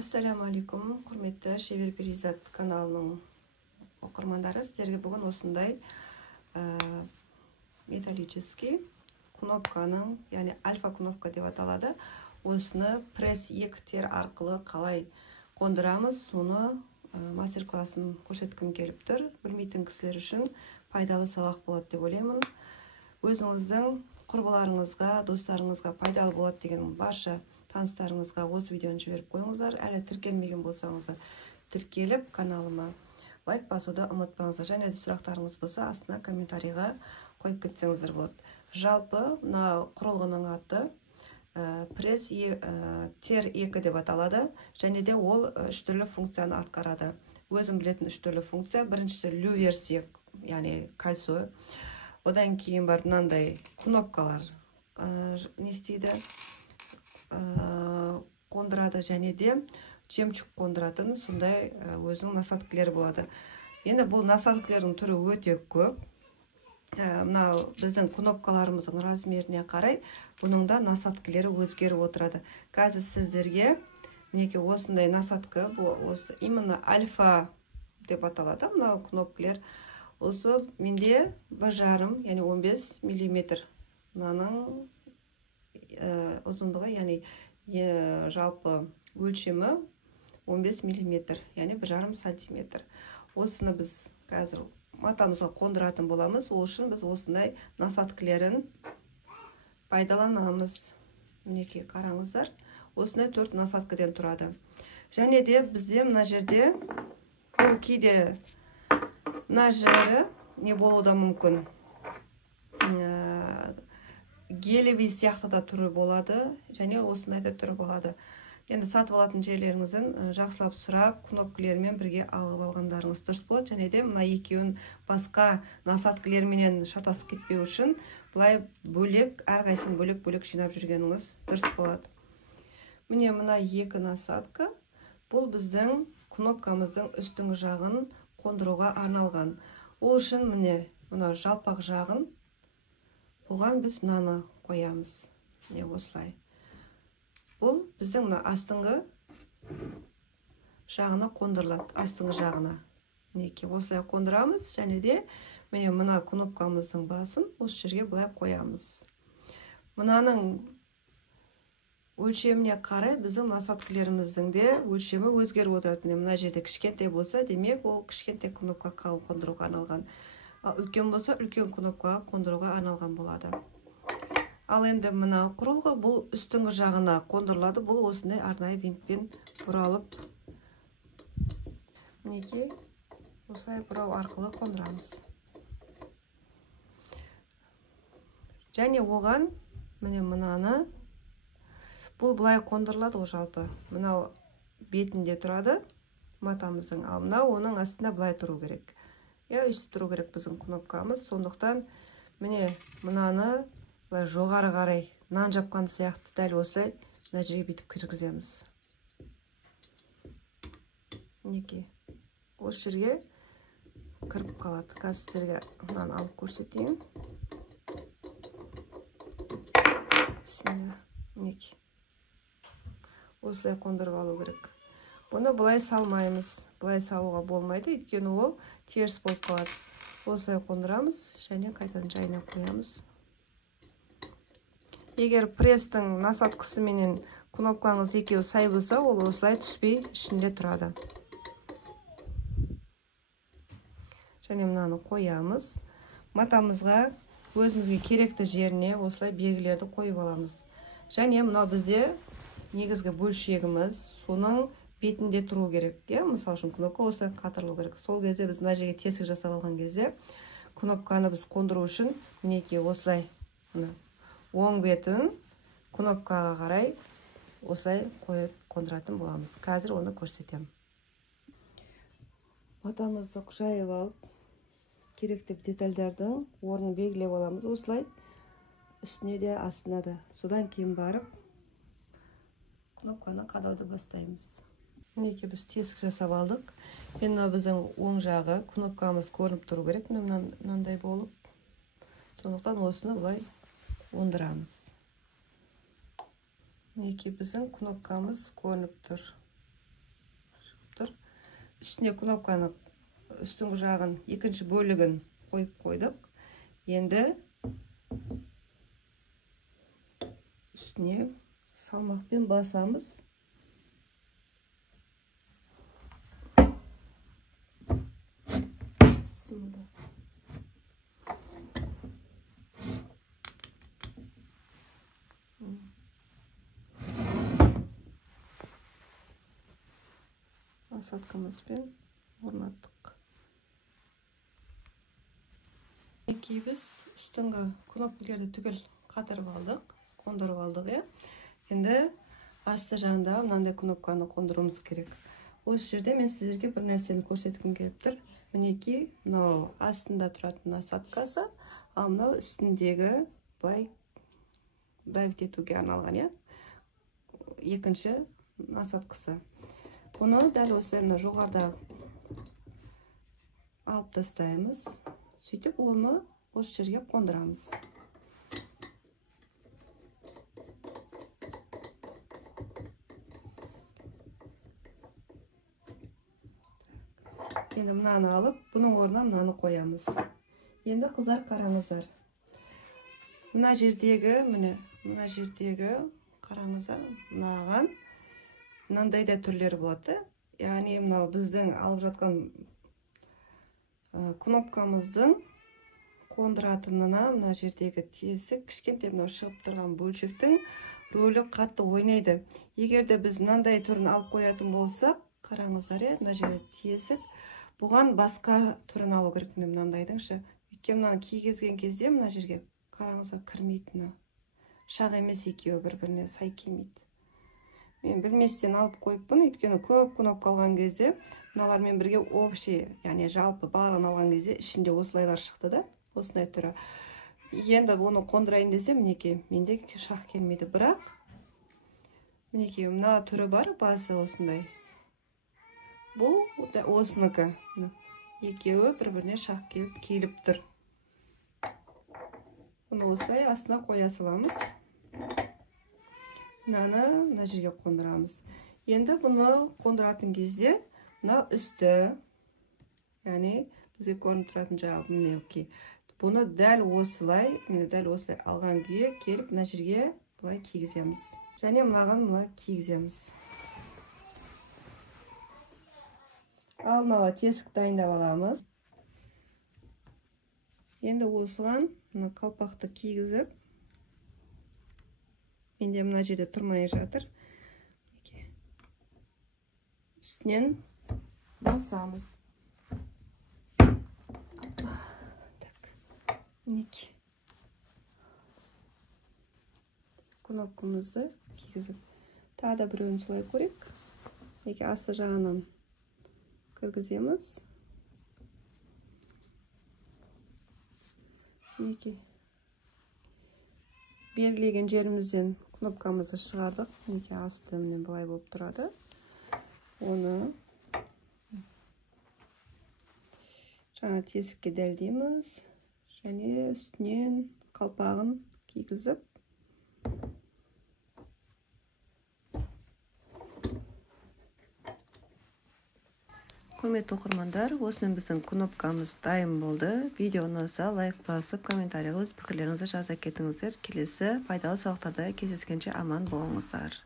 Ассаламу алейкум, құрметті Шебер Перизат каналының оқырмандары. Сіздерге бүгін осындай металлический кнопканың, яғни альфа кнопка деп аталады. Осыны пресс ектер арқылы қалай қондырамыз, соны мастер-классын көрсеткім келіп тұр. Білмейтін кісілер үшін пайдалы сабақ болады деп ойлаймын. Өзіңіздің құрбыларыңызға, достарыңызға пайдалы болады деген барша таныстарыңызға осы видеоны жіберіп қойыңыздар. Әлі тіркелмеген болсаңыздар, тіркеліп каналыма лайк басуды ұмытпаңыздар. Және де сұрақтарыңыз болса, астына комментарийға қойып кетсеңіздер болады. Жалпы мына құрылғының аты пресс тер 2 деп аталады. Және де ол үш түрлі функцияны атқарады. Өзім білетін үш түрлі функция. Біріншісі люверсия, яғни кольцо. Одан кейін бар мынандай кнопкалар не істейді, қондырады, және де жемчуг қондыратын сондай өзінің насадкілері болады. Енді бұл насадкілердің түрі өте көп. Мынау біздің кнопкаларымыздың размеріне қарай бұның да насадкілері өзгеріп отырады. Қазір сіздерге мінекей осындай насадка, бұл осы именно альфа деп аталады. Мынау кнопкалар осы менде 1,5, яғни 15 мм. Мынаның ұзындығы, яғни жалпы өлшемі 15 мм, яғни 1,5 см. Осыны біз қазір матамызға қондыратын боламыз. Ол үшін біз осындай насадкілерін пайдаланамыз. Мінекей қараңыздар. Осындай 4 насадкіден тұрады. Және де бізде мына жерде бұл кейде мына жері не болуы да мүмкін. Гелевый сияқты да түрі болады, және осындай да түрі болады. Енді сатып алатын жерлеріңіздің жақсылап сұрап, кнопкілермен бірге алып алғандарыңыз дұрыс болады. Және де мына екеуін басқа насадкілерменен шатасып кетпеу үшін бұлай бөлек, әрқайсысын бөлек-бөлек жинап жүргеніңіз дұрыс болады. Міне мына екі насадка, бұл біздің кнопкамыздың үстіңгі жағын қондыруға арналған. Ол үшін міне мына жалпақ жағын, бұған біз мынаны қоямыз. Міне осылай. Бұл біздің мына астыңғы жағына қондырылады, астыңғы жағына. Мінекей осылай қондырамыз, және де міне мына кнопкамыздың басын осы жерге былай қоямыз. Мынаның өлшеміне қарай біздің насадкілеріміздің де өлшемі өзгеріп отырады. Мына жерде кішкентай болса, демек ол кішкентай кнопкаға қондыруға арналған. Үлкен болса, үлкен кнопкаға қондыруға арналған болады. Ал енді мына құрылғы бұл үстіңгі жағына қондырылады. Бұл осындай арнайы винтпен бұралып, мінекей осылай бұрау арқылы қондырамыз. Және оған міне мынаны, бұл былай қондырылады ғой жалпы. Мынау бетінде тұрады матамыздың, ал мынау оның астында былай тұру керек. Үстіп тұру керек біздің кнопкамыз. Сондықтан міне мынаны жоғары қарай нан жапқан сияқты дәл осылай мына жерге бүйтіп кіргіземіз. Мінекей осы жерге кіріп қалады. Қазір сіздерге мынаны алып көрсетейін. Мінекей осылай қондырып алу керек. Бұны бұлай салмаймыз. Бұлай салуға болмайды, өйткені ол теріс болып қалады. Осылай қондырамыз, және қайтадан жайына қоямыз. Егер пресстің насадкасы менен кнопкаңыз екеуі сай болса, ол осылай түспей ішінде тұрады. Және мынаны қоямыз. Матамызға өзімізге керекті жеріне осылай белгілерді қойып аламыз. Және мынау бізде негізгі бөлшегіміз, соның бетінде тұру керек. Мысал үшін кнопка осылай қатырылу керек. Сол кезде біз мына жерге тесік жасап алған кезде кнопканы біз қондыру үшін мінекей осылай оң бетін кнопкаға қарай осылай қойып қондыратын боламыз. Қазір оны көрсетем. Матамызды жайып алып, керекті детальдардың орнын белгілеп аламыз. Осылай үстіне де, астына да. Содан кейін барып кнопканы қадауды бастаймыз. Мінекей біз тесік жасап алдық. Енді біздің оң жағы кнопкамыз көрініп тұру керек. Мынандай болып. Сондықтан осыны бұлай ондырамыз. Мінекей біздің кнопкамыз көрініп тұр. үстіне кнопканы үстіңгі жағын екінші бөлігін қойып қойдық. Енді үстіне салмақпен басамыз. Сымды. Насадкамызбен орнаттық. Біз үстіңгі кнопкаларды түгел қатырып алдық, қондырып алдық. Енді асты жағында мынандай кнопканы қондыруымыз керек. Осы жерде мен сіздерге бір нәрсені көрсеткім келіп тұр. Мінекей, мынау астында тұратын насадкасы, ал мынау үстіндегі былай давить етуге арналған, екінші насадкасы. Бұны дәл осылай жоғарда алып тастаймыз. Сөйтіп оны осы жерге қондырамыз. Енді мынаны алып, бұның орнына мынаны қоямыз. Енді қыздар қараңыздар. Мына жердегі қараңыздар, мынаған мынандай да түрлері болады. Яғни мынау біздің алып жатқан кнопкамыздың қондыратынына мына жердегі тесік, кішкентай мынау шығып тұрған бөлшектің рөлі қатты ойнайды. Егерде біз мынандай түрін алып қоятын болсақ, қараңыздар, мына жерде тесік, бұған басқа түрін алу керек, мынандайдыңшы. Өйткені мынаны кигізген кезде мына жерге қараңыздар кірмейтіні. Шақ емес екеуі бір-біріне сай келмейді. Мен білместен алып қойыппын, өйткені көп кнопка алған кезде, мыналармен бірге общий, яғни жалпы барлығын алған кезде ішінде осылайлар шықты да, осындай түрі. Енді оны қондырайын десем, мінекей, менде шақ келмейді. Бірақ, мінекей, мына түрі бар, басы осындай. Бұл осыныкі. Екеуі бір-біріне шақ келіп тұр. Бұны осылай астына қоя саламыз. Мына жерге қондырамыз. Енді бұны қондыратын кезде, мына үсті, яғни бізге көрініп тұратын жағы мінекей. Бұны дәл осылай алған күйі келіп, мына жерге бұлай кигіземіз. Және мынаған кигіземіз. Алдын ала тесік дайындап аламыз. Енді осыған қалпақты кигізіп, менде мына жерде тұрмай жатыр. Үстінен басамыз. Кнопкамызды кигізіп. Тағы да біреуін солай көрейік. Асты жағынан кіргіземіз. Белгілеген жерімізден кнопкамызды шығардық. Асты былай болып тұрады. Оны жаңа тесікке дәлдейміз. Және үстінен қалпағын кигізіп. Құрметті оқырмандар, осымен біздің кнопкамыз дайын болды. Видео ұнаса лайк басып, комментарийға өз пікірлеріңізді жаза кетіңіздер. Келесі пайдалы сабақтарда кездескенше аман болыңыздар.